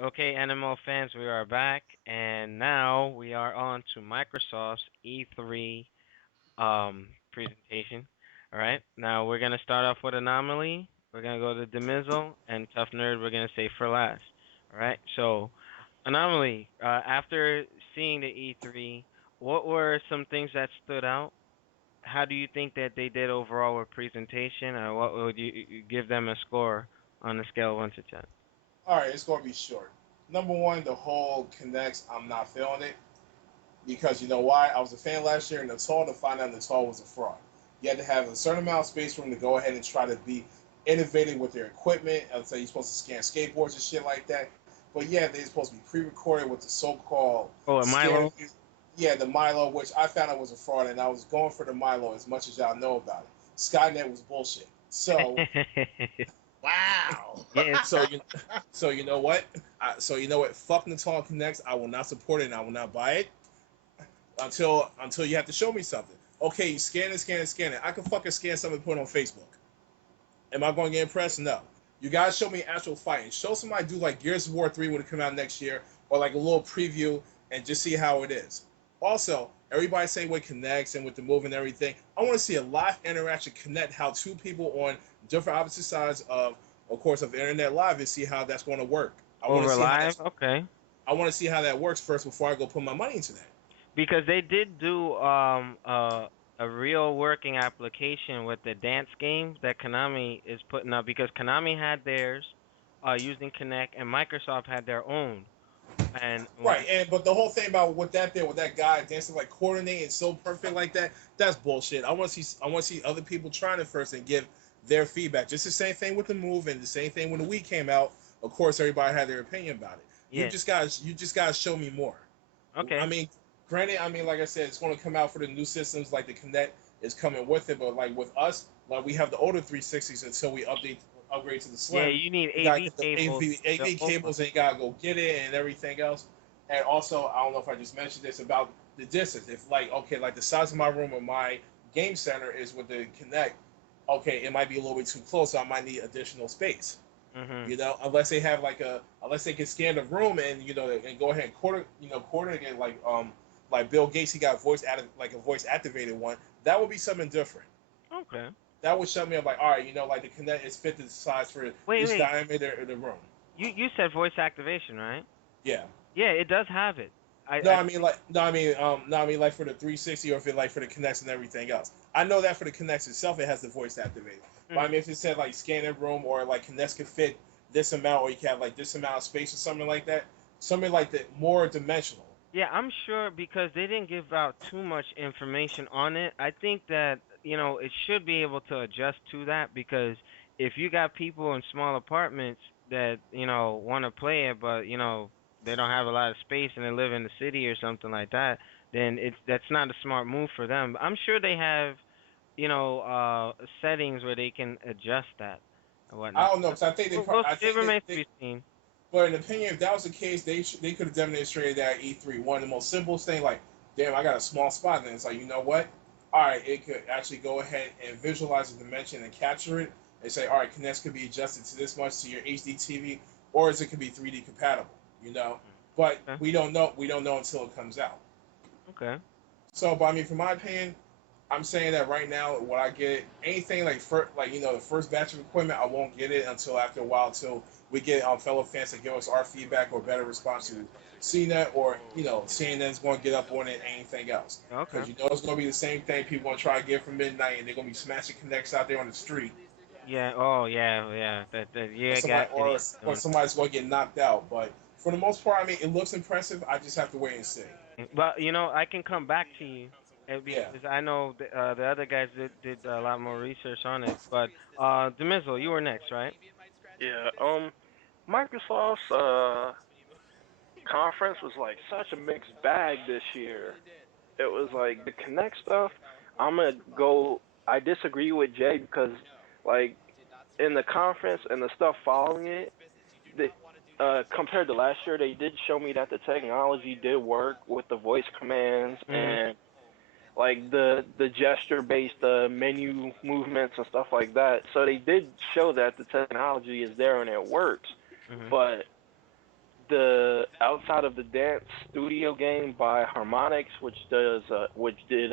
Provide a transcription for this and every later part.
Okay, nMo fans, we are back, and now we are on to Microsoft's E3 presentation. All right, now we're gonna start off with Anomaly. We're gonna go to Demizzle and Tough Nerd. We're gonna save for last. All right, so Anomaly. After seeing the E3, what were some things that stood out? How do you think that they did overall with presentation, and what would you give them a score on a scale of 1 to 10? All right, it's gonna be short. Number one, the whole connects. I'm not feeling it because you know why? I was a fan last year, and Natal to find out Natal was a fraud. You had to have a certain amount of space for them to go ahead and try to be innovative with their equipment. I'd say you're supposed to scan skateboards and shit like that. But yeah, they're supposed to be pre-recorded with the so-called Oh, and scan. Milo. Yeah, the Milo, which I found out was a fraud, and I was going for the Milo as much as y'all know about it. Skynet was bullshit. So Wow. Yes. So you, so you know what? You know what? Fuck Natal Connects. I will not support it, and I will not buy it until you have to show me something. Okay, you scan it, scan it, scan it. I can fucking scan something and put it on Facebook. Am I going to get impressed? No. You gotta show me actual fighting. Show somebody do like Gears of War 3 when it come out next year, or like a little preview, and just see how it is. Also, everybody saying with connects and with the move and everything. I want to see a live interaction connect how two people on different opposite sides of course, of the internet live and see how that's going to work. I want to Over see how live, that's. okay. I want to see how that works first before I go put my money into that. Because they did do a real working application with the dance game that Konami is putting up because Konami had theirs using Kinect and Microsoft had their own. And Right, and but the whole thing about what that did with that guy dancing like coordinating so perfect like that, that's bullshit. I want to see other people trying it first and give their feedback. Just the same thing with the move and the same thing when the Wii came out. Of course, everybody had their opinion about it. yeah, You just gotta show me more. I okay. mean, granted, I mean like I said, it's going to come out for the new systems like the Kinect is coming with it, but like with us, like we have the older 360s until we upgrade to the Yeah, Slim. you need You gotta AV get the cables. The AV old one. cables and you gotta go get it and everything else. And also, I don't know if I just mentioned this about the distance. If like okay, like the size of my room or my game center is with the Kinect, okay, it might be a little bit too close, so I might need additional space. Mhm. You know, unless they have unless they can scan the room and and go ahead and quarter again like Bill Gates, he got like a voice activated one. That would be something different. Okay. That would show me up like, all right, like the Kinect is fit the size for Wait, this wait. diameter of the room. You said voice activation, right? Yeah. Yeah, it does have it. No, I I mean like no, I mean like for the 360 or if it like for the Kinects and everything else. I know that for the Kinects itself, it has the voice activated. But I mhm. mean, if it said like scan a room or like Kinects could fit this amount, or you can have like this amount of space or something like that, more dimensional. Yeah, I'm sure because they didn't give out too much information on it. I think that, it should be able to adjust to that because if you got people in small apartments that, want to play it but, they don't have a lot of space and they live in the city or something like that, then that's not a smart move for them. I'm sure they have, settings where they can adjust that and I whatnot. don't know because I think I It think remains to be seen. but in opinion, if that was the case, they could have demonstrated that at E3. One of the most simplest thing, like, damn, I got a small spot, and it's like, you know what? All right, it could actually go ahead and visualize the dimension and capture it, and say, all right, connects could be adjusted to this much to your HD TV, or it could be 3D compatible. You know, but Okay. we don't know. We don't know until it comes out. Okay. So, but I mean, from my opinion, I'm saying that right now, when I get anything like the first batch of equipment, I won't get it until after a while, until we get fellow fans to give us our feedback or better response to CNET or CNN's going to get up on it and anything else. Okay. Because it's going to be the same thing. People going to try to get from midnight, and they're going to be smashing connects out there on the street, Yeah. Oh, yeah. Yeah. That. or Yeah. Got idiots doing somebody's going to get knocked out. But for the most part, I mean, it looks impressive. I just have to wait and see. But I can come back to you Yeah. because I know the other guys did a lot more research on it. But Demizzle, you were next, right? Yeah. Microsoft's conference was like such a mixed bag this year. It was like the Connect stuff. I'm gonna go. I disagree with Jay because like in the conference and the stuff following it, the compared to last year, they did show me that the technology did work with the voice commands Mhm. and like the gesture based menu movements and stuff like that. So they did show that the technology is there and it works. Mhm. But the outside of the dance studio game by Harmonix, which did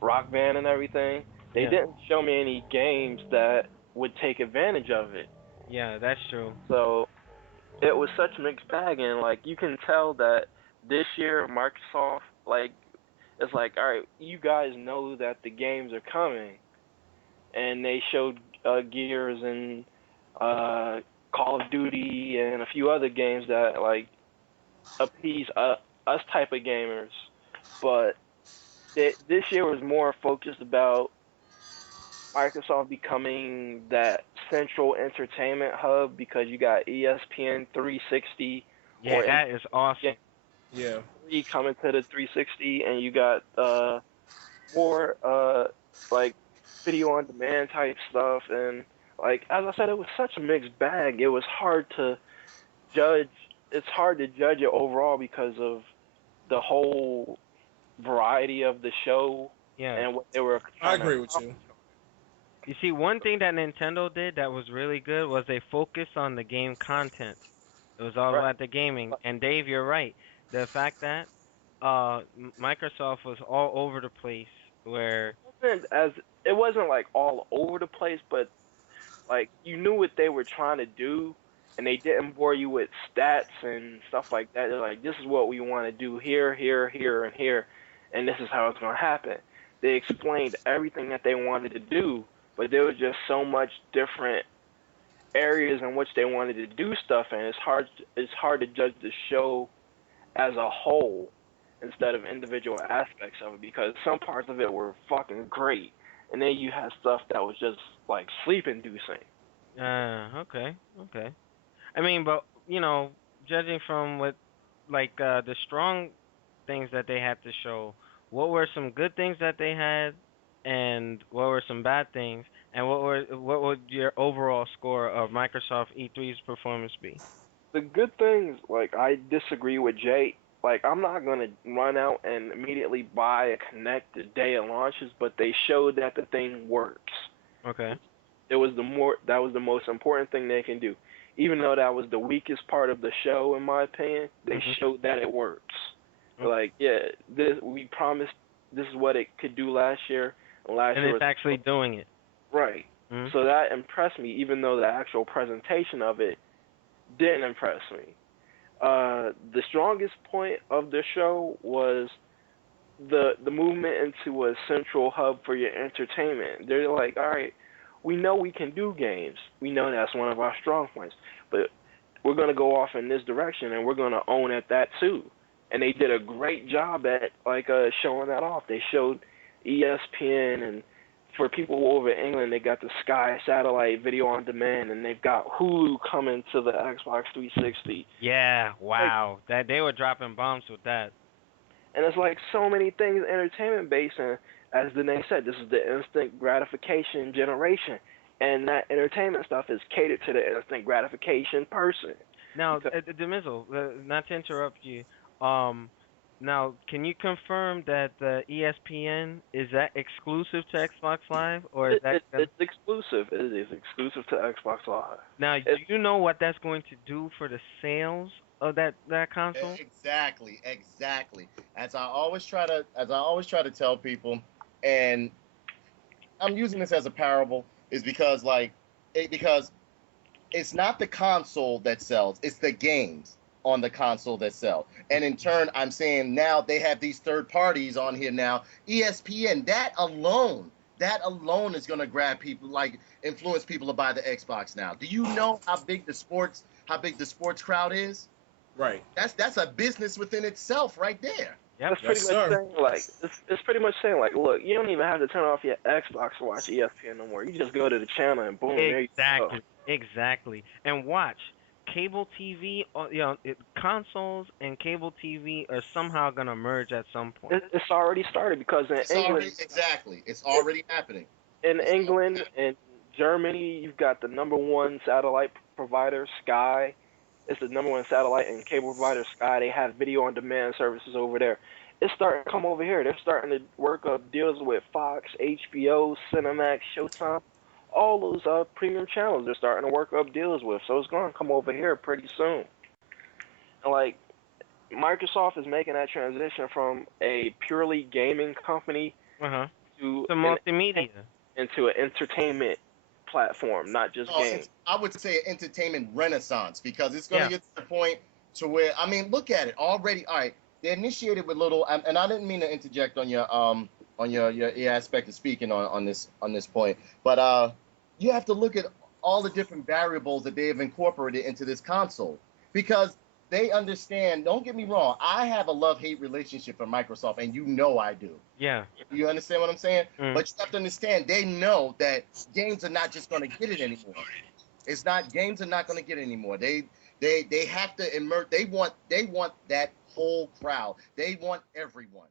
Rock Band and everything, they Yeah. didn't show me any games that would take advantage of it. Yeah, that's true. So it was such a mixed bag, and like you can tell that this year Microsoft like it's like, all right, you guys know that the games are coming, and they showed Gears and Call of Duty and a few other games that like appease us type of gamers, but this year was more focused about Microsoft becoming that central entertainment hub because you got ESPN 360 Yeah, or that is awesome. Yeah. 3 coming to the 360, and you got more like video on demand type stuff, and like as I said, it was such a mixed bag. It was hard to judge. It's hard to judge it overall because of the whole variety of the show Yeah. and what they were I trying to agree with you. accomplish. You see, one thing that Nintendo did that was really good was they focused on the game content. It was all Right. about the gaming. And Dave, you're right. The fact that Microsoft was all over the place where It wasn't like all over the place, but like you knew what they were trying to do, and they didn't bore you with stats and stuff like that. They're like, this is what we want to do here, here, here, and here, and this is how it's gonna happen. They explained everything that they wanted to do, but there was just so much different areas in which they wanted to do stuff, and it's hard to judge the show as a whole instead of individual aspects of it because some parts of it were fucking great, and then you had stuff that was just like sleep inducing. okay. Okay. I mean, but judging from what like the strong things that they had to show, what were some good things that they had and what were some bad things and what would your overall score of Microsoft E3's performance be? The good things, like I disagree with Jay. Like I'm not gonna run out and immediately buy a Connect the day it launches, but they showed that the thing works. Okay. That was the most important thing they can do. Even though that was the weakest part of the show, in my opinion, they Mhm. showed that it works. Okay. Like, yeah, we promised this is what it could do last year, and last And year it's was actually doing it. right. Mhm. So that impressed me, even though the actual presentation of it didn't impress me. The strongest point of the show was the movement into a central hub for your entertainment. They're like, all right, we know we can do games. We know that's one of our strong points, but we're gonna go off in this direction and we're gonna own at that too. And they did a great job at like showing that off. They showed ESPN, and for people over in England, they got the Sky satellite video on demand, and they've got Hulu coming to the Xbox 360. Yeah, Like, wow. That they were dropping bombs with that. and it's like so many things entertainment based, and as Danae said, this is the instant gratification generation, and that entertainment stuff is catered to the instant gratification person. Now, Because Demizel, not to interrupt you. Um, now, can you confirm that the ESPN is that exclusive to Xbox Live, or is that it's exclusive. It is exclusive to Xbox Live. now? Do It's you know what that's going to do for the sales of that console? Exactly, exactly. As I always try to tell people, and I'm using this as a parable, is because because it's not the console that sells, it's the games on the console that sell. And in turn, I'm saying now they have these third parties on here now. ESPN, that alone is gonna grab people, like influence people to buy the Xbox now. Do you know how big the sports crowd is? Right. That's a business within itself right there. Yep. That's Yes, pretty much sir. saying like it's pretty much saying like, look, you don't even have to turn off your Xbox to watch ESPN no more. You just go to the channel and boom, there you go. Exactly. Exactly. And watch, cable TV, consoles and cable TV are somehow gonna merge at some point. It's already started because It's already exactly. It's already happening. In It's already England happening. and Germany, you've got the number one satellite provider, Sky. It's the number one satellite and cable provider, Sky. They have video on demand services over there. It's starting to come over here. They're starting to work up deals with Fox, HBO, Cinemax, Showtime. All those premium channels they're starting to work up deals with. So it's going to come over here pretty soon. like Microsoft is making that transition from a purely gaming company Uh-huh. to The multimedia. into an entertainment platform, not just games. I would say an entertainment renaissance because it's going to Yeah. get to the point to where I mean, look at it already. All right, they initiated with little, and I didn't mean to interject on your aspect of speaking on this point, but you have to look at all the different variables that they have incorporated into this console because they understand. Don't get me wrong, I have a love-hate relationship for Microsoft, and you know I do. Yeah. You understand what I'm saying? Mm. But you have to understand, they know that games are not just going to get it anymore. It's not games are not going to get it anymore. They have to emerge. They want that whole crowd. They want everyone.